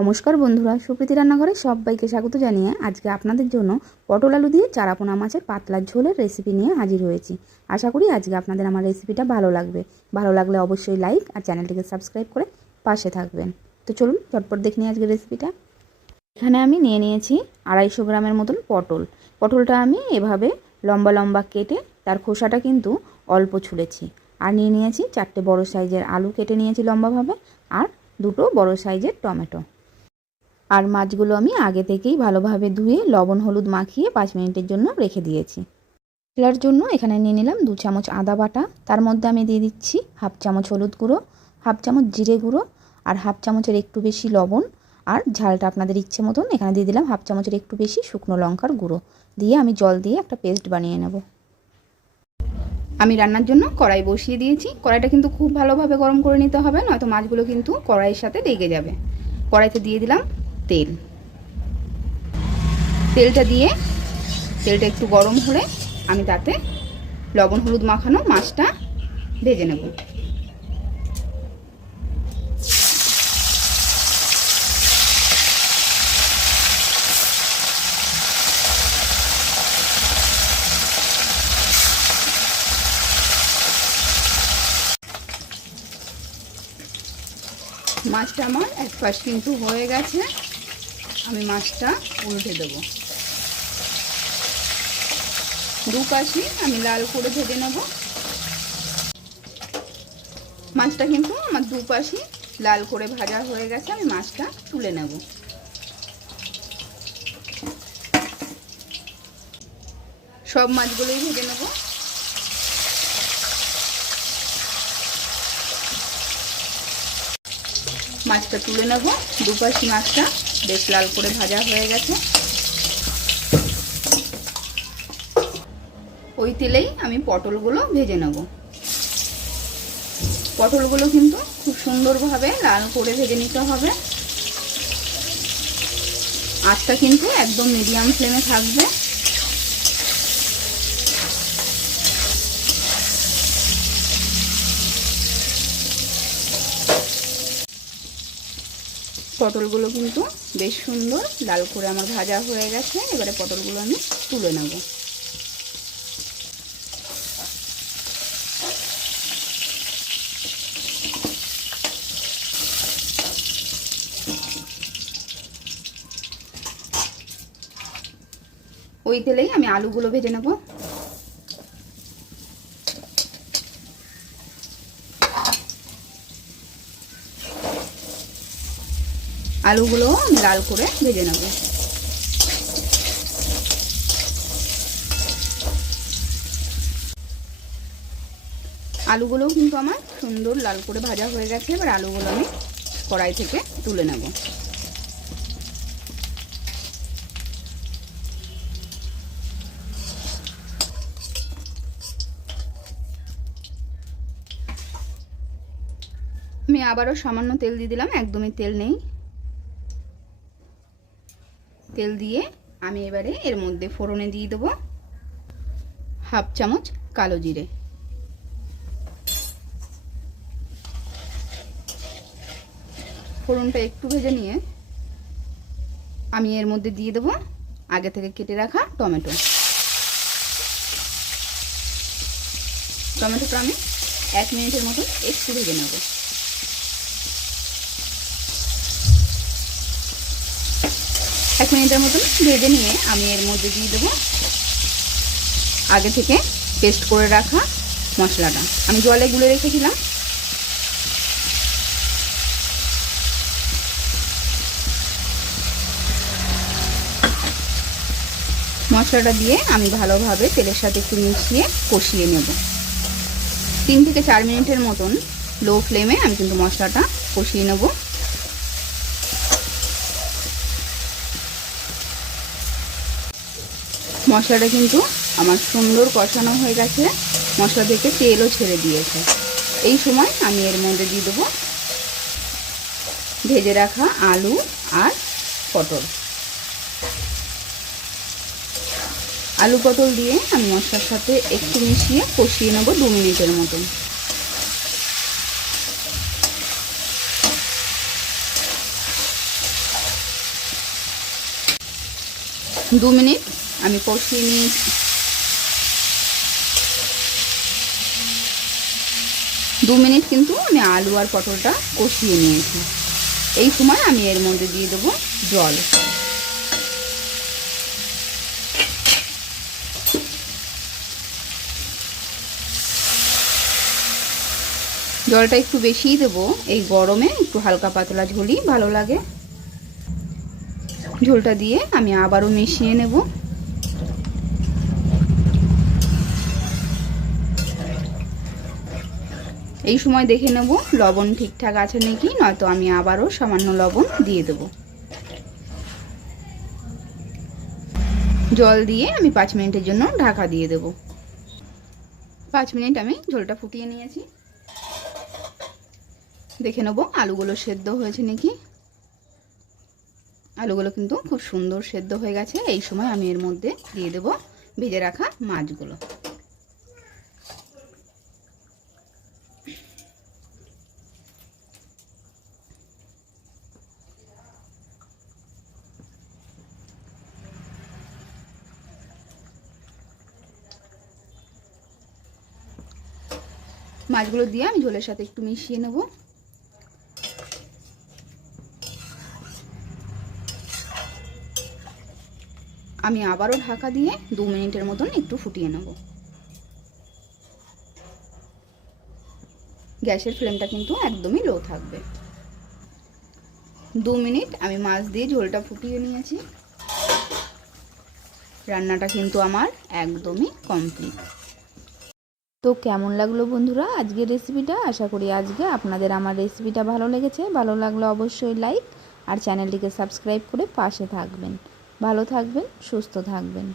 নমস্কার বন্ধুরা, সুপ্রীতি রান্নাঘরে সবাইকে স্বাগত জানিয়ে আজকে আপনাদের জন্য পটল আলু দিয়ে চারাপোনা মাছের পাতলা ঝোলের রেসিপি নিয়ে হাজির হয়েছি। আশা করি আজকে আপনাদের আমার রেসিপিটা ভালো লাগবে। ভালো লাগলে অবশ্যই লাইক আর চ্যানেলটিকে সাবস্ক্রাইব করে পাশে থাকবেন। তো চলুন, চটপট দেখে আজকে রেসিপিটা এখানে আমি নিয়ে নিয়েছি আড়াইশো গ্রামের মতন পটল। পটলটা আমি এভাবে লম্বা লম্বা কেটে তার খোসাটা কিন্তু অল্প ছুলেছি। আর নিয়ে নিয়েছি চারটে বড় সাইজের আলু কেটে নিয়েছি লম্বাভাবে আর দুটো বড় সাইজের টমেটো। আর মাছগুলো আমি আগে থেকেই ভালোভাবে ধুয়ে লবণ, হলুদ মাখিয়ে পাঁচ মিনিটের জন্য রেখে দিয়েছি। মশলার জন্য এখানে নিয়ে নিলাম দু চামচ আদা বাটা। তার মধ্যে আমি দিয়ে দিচ্ছি হাফ চামচ হলুদ গুঁড়ো, হাফ চামচ জিরে গুঁড়ো আর হাফ চামচের একটু বেশি লবণ। আর ঝালটা আপনাদের ইচ্ছে মতন এখানে দিয়ে দিলাম হাফ চামচের একটু বেশি শুকনো লঙ্কার গুঁড়ো। দিয়ে আমি জল দিয়ে একটা পেস্ট বানিয়ে নেব। আমি রান্নার জন্য কড়াই বসিয়ে দিয়েছি। কড়াইটা কিন্তু খুব ভালোভাবে গরম করে নিতে হবে, নয়তো মাছগুলো কিন্তু কড়াইয়ের সাথে লেগে যাবে। কড়াইতে দিয়ে দিলাম তেল। তেলটা দিয়ে, তেলটা একটু গরম হলে আমি তাতে লবণ হলুদ মাখানো মাছটা ভেজে নেব। মাছটা আমার এক পাশ কিন্তু হয়ে গেছে। আমি মাছটা উল্টে দেব। দু পাশে আমি লাল করে ভেজে নেব। মাছটা কিন্তু আমার দু পাশে লাল করে ভাজা হয়ে গেছে, আমি মাছটা তুলে নেব। সব মাছগুলোই ভেজে নেব। মাছটা তুলে নেব। দুপাশি মাছটা বেশ লাল করে ভাজা হয়ে গেছে। ওই তেলেই আমি পটলগুলো ভেজে নেব। পটলগুলো কিন্তু খুব সুন্দরভাবে লাল করে ভেজে নিতে হবে। আঁচটা কিন্তু একদম মিডিয়াম ফ্লেমে থাকবে। পটলগুলো কিন্তু বেশ সুন্দর। লাল করে আমার ভাজা হয়ে গেছে। এবারে পটলগুলো আমি তুলে নেব। ওই তেলেই আমি আলুগুলো ভেজে নেব। আলুগুলো লাল করে ভেজে নেব। আলুগুলোও কিন্তু আমার সুন্দর লাল করে ভাজা হয়ে গেছে। এবার আলুগুলো আমি কড়াই থেকে তুলে নেব। আমি আবারও সামান্য তেল দিয়ে দিলাম, একদমই তেল নেই। তেল দিয়ে আমি এবারে এর মধ্যে ফোড়নে দিয়ে দেবো হাফ চামচ কালো জিরে। ফোড়নটা একটু ভেজে নিয়ে আমি এর মধ্যে দিয়ে দেবো আগে থেকে কেটে রাখা টমেটো। টমেটোটা আমি এক মিনিটের মতো একটু ভেজে নেব। এক মিনিটের মতন ভেজে নিয়ে আমি এর মধ্যে দিয়ে দেবো। আগে থেকে পেস্ট করে রাখা মশলাটা। আমি জলে গুলে রেখেছিলাম। মশলাটা দিয়ে আমি ভালোভাবে তেলের সাথে একটু মিশিয়ে কষিয়ে নেব। তিন থেকে চার মিনিটের মতন লো ফ্লেমে আমি কিন্তু মশলাটা কষিয়ে নেব। মশলাটা কিন্তু আমার সুন্দর কষানো হয়ে গেছে। মশলা থেকে তেলও ছেড়ে দিয়েছে। এই সময় আমি এর মধ্যে দিয়ে দেবো ভেজে রাখা আলু আর পটল। আলু পটল দিয়ে আমি মশলার সাথে একটু মিশিয়ে কষিয়ে নেব দু মিনিটের মতন দু মিনিট আমি কষিয়ে নিয়েছি। দু মিনিট কিন্তু আমি আলু আর পটলটা কষিয়ে নিয়েছি। এই সময় আমি এর মধ্যে দিয়ে দেবো জল। জলটা একটু বেশিই দেবো। এই গরমে একটু হালকা পাতলা ঝোলই ভালো লাগে। ঝোলটা দিয়ে আমি আবারও মিশিয়ে নেব। এই সময় দেখে নেব, লবণ ঠিকঠাক আছে নাকি, নয়তো আমি আবারও সামান্য লবণ দিয়ে দেব। জল দিয়ে আমি পাঁচ মিনিটের জন্য ঢাকা দিয়ে দেব। পাঁচ মিনিট আমি ঝোলটা ফুটিয়ে নিয়েছি। দেখে নেব আলুগুলো সেদ্ধ হয়েছে নাকি। আলুগুলো কিন্তু খুব সুন্দর সেদ্ধ হয়ে গেছে। এই সময় আমি এর মধ্যে দিয়ে দেব ভেজে রাখা মাছগুলো। মাছগুলো দিয়ে আমি ঝোলের সাথে একটু মিশিয়ে নেব। আমি আবারও ঢাকা দিয়ে দু মিনিটের মতন একটু ফুটিয়ে নেব। গ্যাসের ফ্লেমটা কিন্তু একদমই লো থাকবে। দু মিনিট আমি মাছ দিয়ে ঝোলটা ফুটিয়ে নিয়েছি। রান্নাটা কিন্তু আমার একদমই কমপ্লিট। তো কেমন লাগল বন্ধুরা আজকের রেসিপিটা আশা করি আজকে আপনাদের আমার রেসিপিটা ভালো লেগেছে। ভালো লাগল অবশ্যই লাইক আর চ্যানেলটিকে সাবস্ক্রাইব করে পাশে থাকবেন। ভালো থাকবেন, সুস্থ থাকবেন।